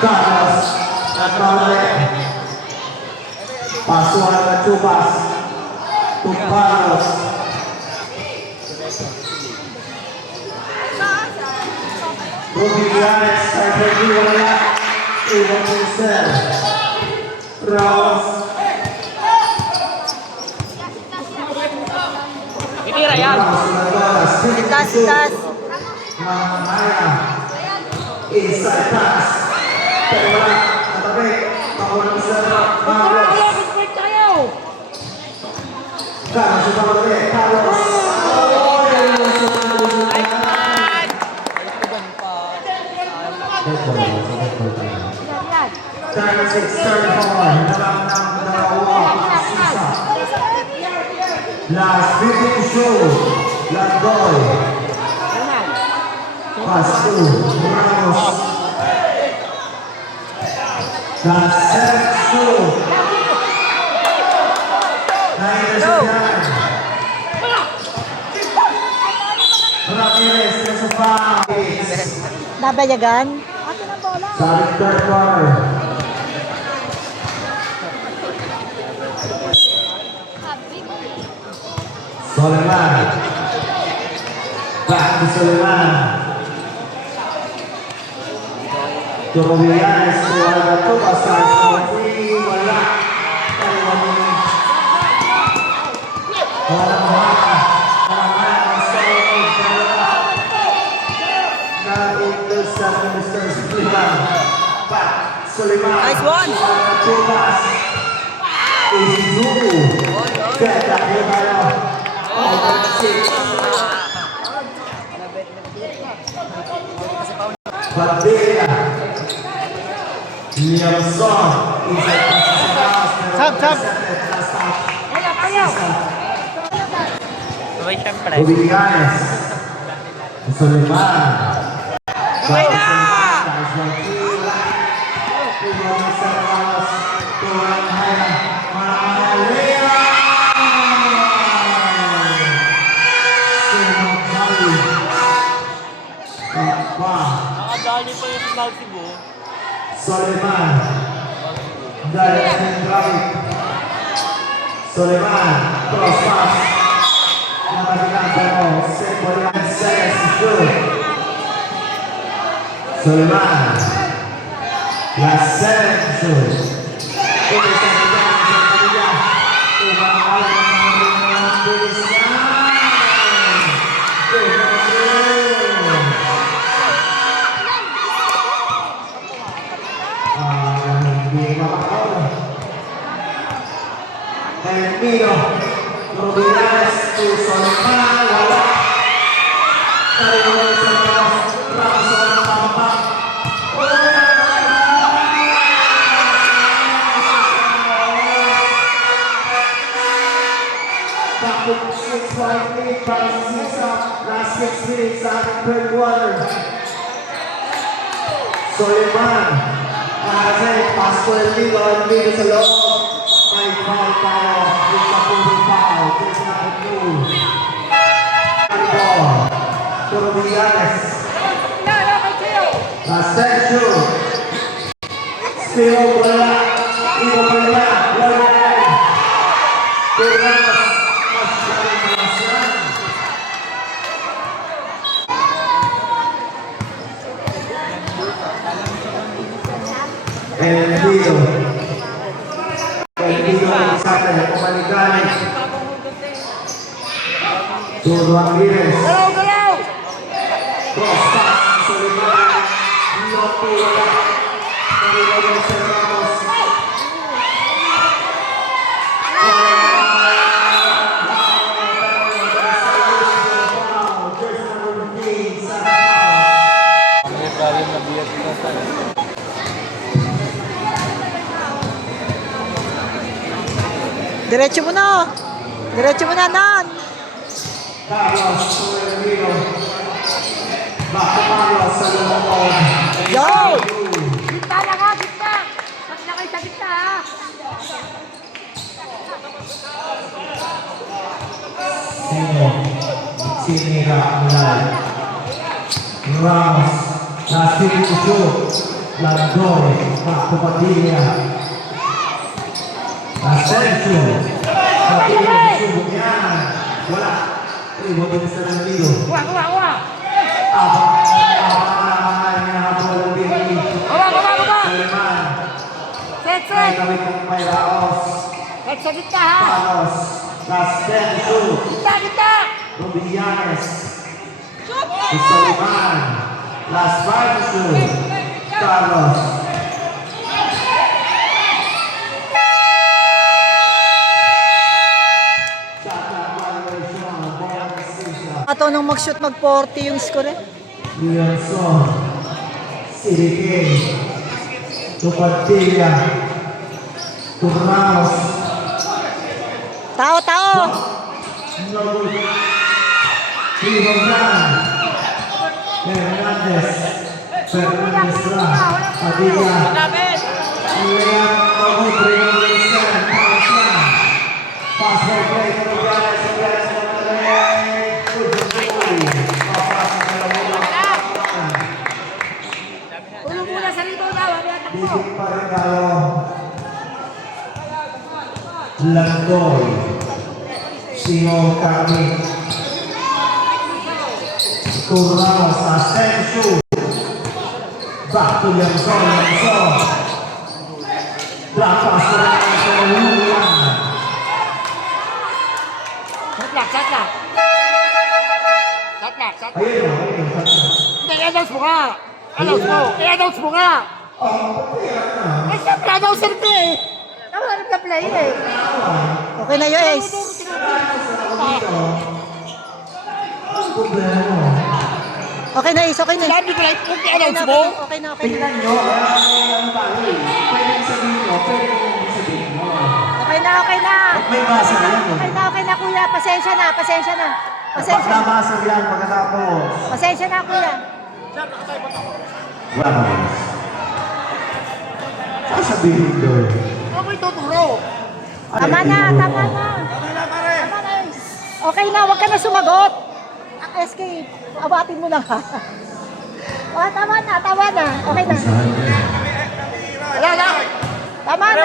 Carlos Pasuan Cubas to Carlos. Rubianes Sarpediwala Iwan Mister Rawas Itira yan. Tas. Mamaya inside pass. Wala, natabi. Pakulang sa Carlos. Carlos, ito natabi. Carlos. Time 6:34. Last 15 show. Landoy. Pass to Ramos. Last 7 show. 9 Ramirez, there's a foul. Nabayagan? Starting third quarter. Soleman. Back to Soleman. Turubianes, wala to. Asal wala. Nice one. Sabay siyempre. Rubianes. Soleman. Sabay na! Nakadali pa yung final Cebu. Soleman. Direction right. Soleman. Cross pass. Nakabilang pero Semboyan seconds to shoot. Soleman. Last 7 to shoot. Ini Semboyan sa kanila. Umahalan ng mga bilisan. Miro, Rubianes to Soleman, wala. Tayo sa Ramos ng Pampak. Takot 6-5 para sa Sisa, last 6 minutes sa third quarter. Soleman, kasi Pasko el Ligo, ang Miro sa loob. May foul tayo. It's a full foul. There's not a move. Ball. Rubianes. Last 10 shoot. Still wala. Ibo pa nila. Wala. Tiras. And Leo. Hindi ko sa atin, kumaliganin. Joe Ramirez. Galaw, galaw! Cross pass, Soliman. Lopo wala. Nalilagay sa Ramos. Diretso mo na. Diretso mo na, Nan. Carlos Suermiro. Back to Carlos sa lumabog. Yo! Gitna na ka, gitna! Pati na kayo sa gitna, ha? Sinira Mulay. Ramos. Nasib Uso. Landoy. Back to Padilla. Ascenso. Padilla. Subok yan. Wala. Ibutong sa Landido. Kuha, kuha, kuha! Abang hinahabol ang Birki. Baba, baba, baba! Suleiman. Set, May set! kawit ng may Raos. Set sa gitna, ha? Palos. Ascenso. Gitna, gitna! Rubillanes. Suleiman. Las Barzo. Carlos. Ato nung mag-shoot mag-40 yung score eh. Lianson. Sirikin. Tupadilla. Turnaos. Tao, tao! Hernandez. Fernandez na. Padilla. Lapit! Iwayan. Magoy. Brindon. Pass na. Pass by play. Rubillanes. Rubillanes. Tulong muna sa rito na, wala atak mo! Bigyan pa rin tayo. Landoy. Singaw kami. Turnaos. Ascenso. Back to Lianson. Lianson. Black pass na rin sa Julian. Satlak, satlak! Satlak, satlak! Ayun o. Ayun o. Hindi, i-announce mo nga! Announce mo! I-announce mo nga! Eh, siyempre, announcer ka eh! Tama na nagka-play eh! Okay na yun, Ace. Ang problema mo. Okay na, Ace. Okay na. Sabi ko lang, kung Okay na, i-announce mo! okay na, okay na. Tingnan nyo. Ano tayo eh. Pwede sabihin mo. Pwede sabihin mo. Okay na, okay na. May basa na yan eh. Okay na, kuya. Pasensya na, pasensya na. Pag Pasensya na. nabasa yan pagkatapos. Pasensya na, kuya. Ramos. Sasabihin doon. Ako may tuturo! Tama na, tama na. Tama na, Ace. Okay na, huwag ka na sumagot. SK, abatin mo na. Tama na, tama na. Okay na. Wala na! Tama na.